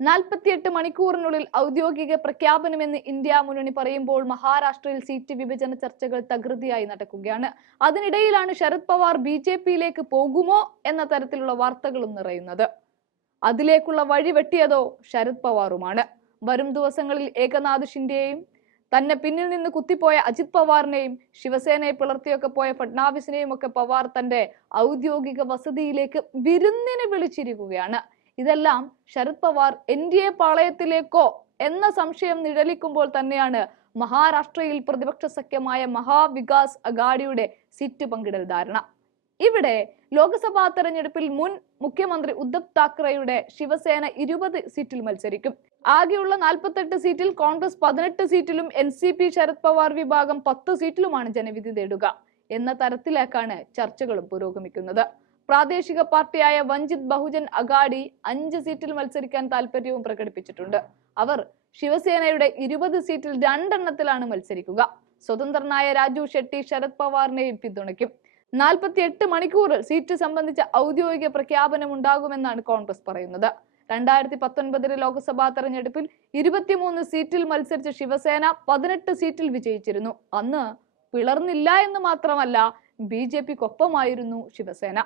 നാൽപ്പത്തിയെട്ട് മണിക്കൂറിനുള്ളിൽ ഔദ്യോഗിക പ്രഖ്യാപനമെന്ന് ഇന്ത്യ മുന്നണി പറയുമ്പോൾ മഹാരാഷ്ട്രയിൽ സീറ്റ് വിഭജന ചർച്ചകൾ തകൃതിയായി നടക്കുകയാണ്. അതിനിടയിലാണ് ശരത് പവാർ ബി ജെ പിയിലേക്ക് പോകുമോ എന്ന തരത്തിലുള്ള വാർത്തകളും നിറയുന്നത്. അതിലേക്കുള്ള വഴി വെട്ടിയതോ ശരത് പവാറുമാണ്. വരും ദിവസങ്ങളിൽ ഏകനാഥ് ഷിൻഡെയും തന്നെ പിന്നിൽ നിന്ന് കുത്തിപ്പോയ അജിത് പവാറിനെയും ശിവസേനയെ പിളർത്തിയൊക്കെ പോയ ഫഡ്നാവിസിനെയും ഒക്കെ പവാർ തന്റെ ഔദ്യോഗിക വസതിയിലേക്ക് വിരുന്നിന് വിളിച്ചിരിക്കുകയാണ്. ഇതെല്ലാം Sharad Pawar N D A പാളയത്തിലേക്കോ എന്ന സംശയം നിഴലിക്കുമ്പോൾ തന്നെയാണ് മഹാരാഷ്ട്രയിൽ പ്രതിപക്ഷ സഖ്യമായ മഹാവികാസ് അഗാഡിയുടെ സീറ്റ് പങ്കിടൽ ധാരണ. ഇവിടെ ലോക്സഭാ തെരഞ്ഞെടുപ്പിൽ മുൻ മുഖ്യമന്ത്രി ഉദ്ധവ് താക്കറെയുടെ ശിവസേന ഇരുപത് സീറ്റിൽ മത്സരിക്കും. ആകെയുള്ള നാൽപ്പത്തെട്ട് സീറ്റിൽ കോൺഗ്രസ് പതിനെട്ട് സീറ്റിലും N C P Sharad Pawar വിഭാഗം പത്ത് സീറ്റിലുമാണ് ജനവിധി നേടുക എന്ന തരത്തിലേക്കാണ് ചർച്ചകളും പുരോഗമിക്കുന്നത്. പ്രാദേശിക പാർട്ടിയായ വഞ്ചിത് ബഹുജൻ അഗാഡി അഞ്ച് സീറ്റിൽ മത്സരിക്കാൻ താല്പര്യവും പ്രകടിപ്പിച്ചിട്ടുണ്ട്. അവർ ശിവസേനയുടെ ഇരുപത് സീറ്റിൽ രണ്ടെണ്ണത്തിലാണ് മത്സരിക്കുക. സ്വതന്ത്രനായ രാജു ഷെട്ടി ശരത് പവാറിനെയും പിന്തുണയ്ക്കും. നാൽപ്പത്തിയെട്ട് മണിക്കൂറിൽ സീറ്റ് സംബന്ധിച്ച ഔദ്യോഗിക പ്രഖ്യാപനം ഉണ്ടാകുമെന്നാണ് കോൺഗ്രസ് പറയുന്നത്. രണ്ടായിരത്തി പത്തൊൻപതിലെ ലോക്സഭാ തെരഞ്ഞെടുപ്പിൽ ഇരുപത്തിമൂന്ന് സീറ്റിൽ മത്സരിച്ച ശിവസേന പതിനെട്ട് സീറ്റിൽ വിജയിച്ചിരുന്നു. അന്ന് പിളർന്നില്ല എന്ന് മാത്രമല്ല ബി ജെ പിക്കൊപ്പമായിരുന്നു ശിവസേന.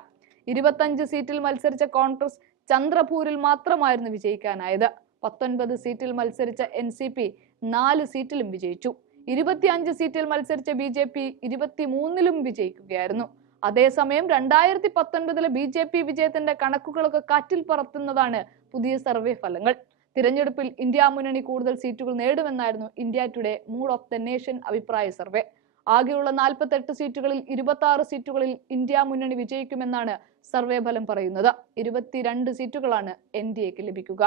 ഇരുപത്തഞ്ച് സീറ്റിൽ മത്സരിച്ച കോൺഗ്രസ് ചന്ദ്രപൂരിൽ മാത്രമായിരുന്നു വിജയിക്കാനായത്. പത്തൊൻപത് സീറ്റിൽ മത്സരിച്ച എൻ സി പി നാല് സീറ്റിലും വിജയിച്ചു. ഇരുപത്തിയഞ്ച് സീറ്റിൽ മത്സരിച്ച ബി ജെ പി ഇരുപത്തിമൂന്നിലും വിജയിക്കുകയായിരുന്നു. അതേസമയം രണ്ടായിരത്തി പത്തൊൻപതിലെ ബി ജെ പി വിജയത്തിന്റെ കണക്കുകളൊക്കെ കാറ്റിൽ പറത്തുന്നതാണ് പുതിയ സർവേ ഫലങ്ങൾ. തിരഞ്ഞെടുപ്പിൽ ഇന്ത്യ മുന്നണി കൂടുതൽ സീറ്റുകൾ നേടുമെന്നായിരുന്നു India today mood of the nation അഭിപ്രായ സർവേ. ആകെയുള്ള നാൽപ്പത്തെട്ട് സീറ്റുകളിൽ ഇരുപത്തി ആറ് സീറ്റുകളിൽ ഇന്ത്യ മുന്നണി വിജയിക്കുമെന്നാണ് സർവേ ഫലം പറയുന്നത്. ഇരുപത്തിരണ്ട് സീറ്റുകളാണ് എൻ ഡി എക്ക് ലഭിക്കുക.